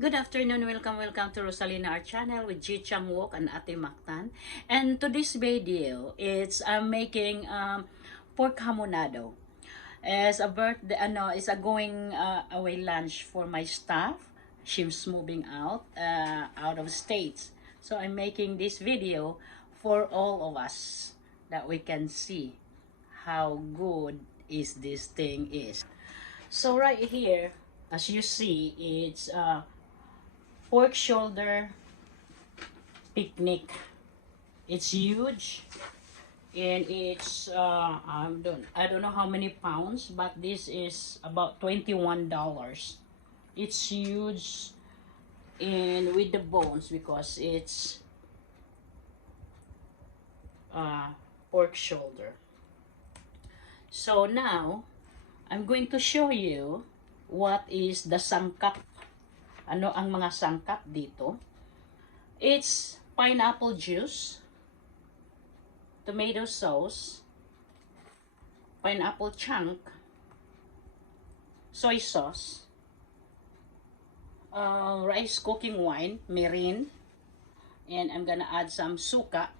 Good afternoon, welcome to Rosalina Art Channel with Ji Chang Wook and Ate Mactan. And to this video, I'm making pork hamonado as a birthday. It's a going away lunch for my staff. She's moving out of states, so I'm making this video for all of us that we can see how good is this thing is. So right here, as you see, it's pork shoulder picnic. It's huge, and it's I don't know how many pounds, but this is about $21. It's huge, and with the bones, because it's pork shoulder. So now I'm going to show you what is the sangkap. Ano ang mga sangkap dito? It's pineapple juice, tomato sauce, pineapple chunk, soy sauce, rice cooking wine, mirin, and I'm gonna add some suka,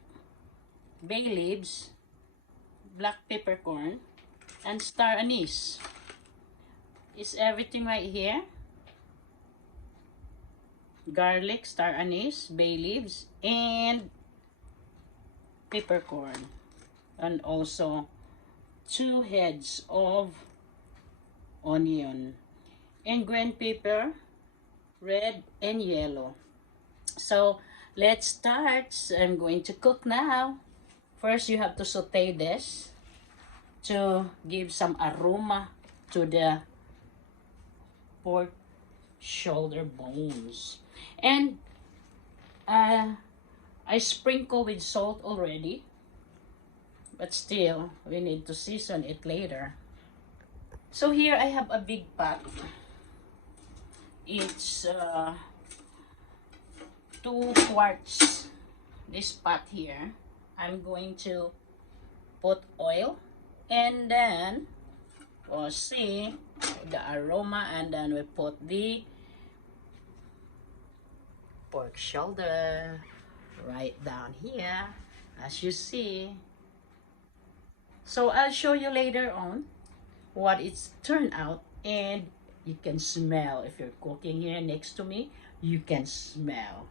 bay leaves, black peppercorn, and star anise. Is everything right here? Garlic, star anise, bay leaves, and peppercorn, and also 2 heads of onion, and green pepper, red and yellow. So let's start. I'm going to cook now. First, you have to saute this to give some aroma to the pork shoulder bones. And I sprinkle with salt already, but still we need to season it later. So here I have a big pot. It's 2 quarts. This pot here, I'm going to put oil, and then we'll see the aroma, and then we put the pork shoulder right down here, as you see. So I'll show you later on what it's turned out, and you can smell. If you're cooking here next to me, you can smell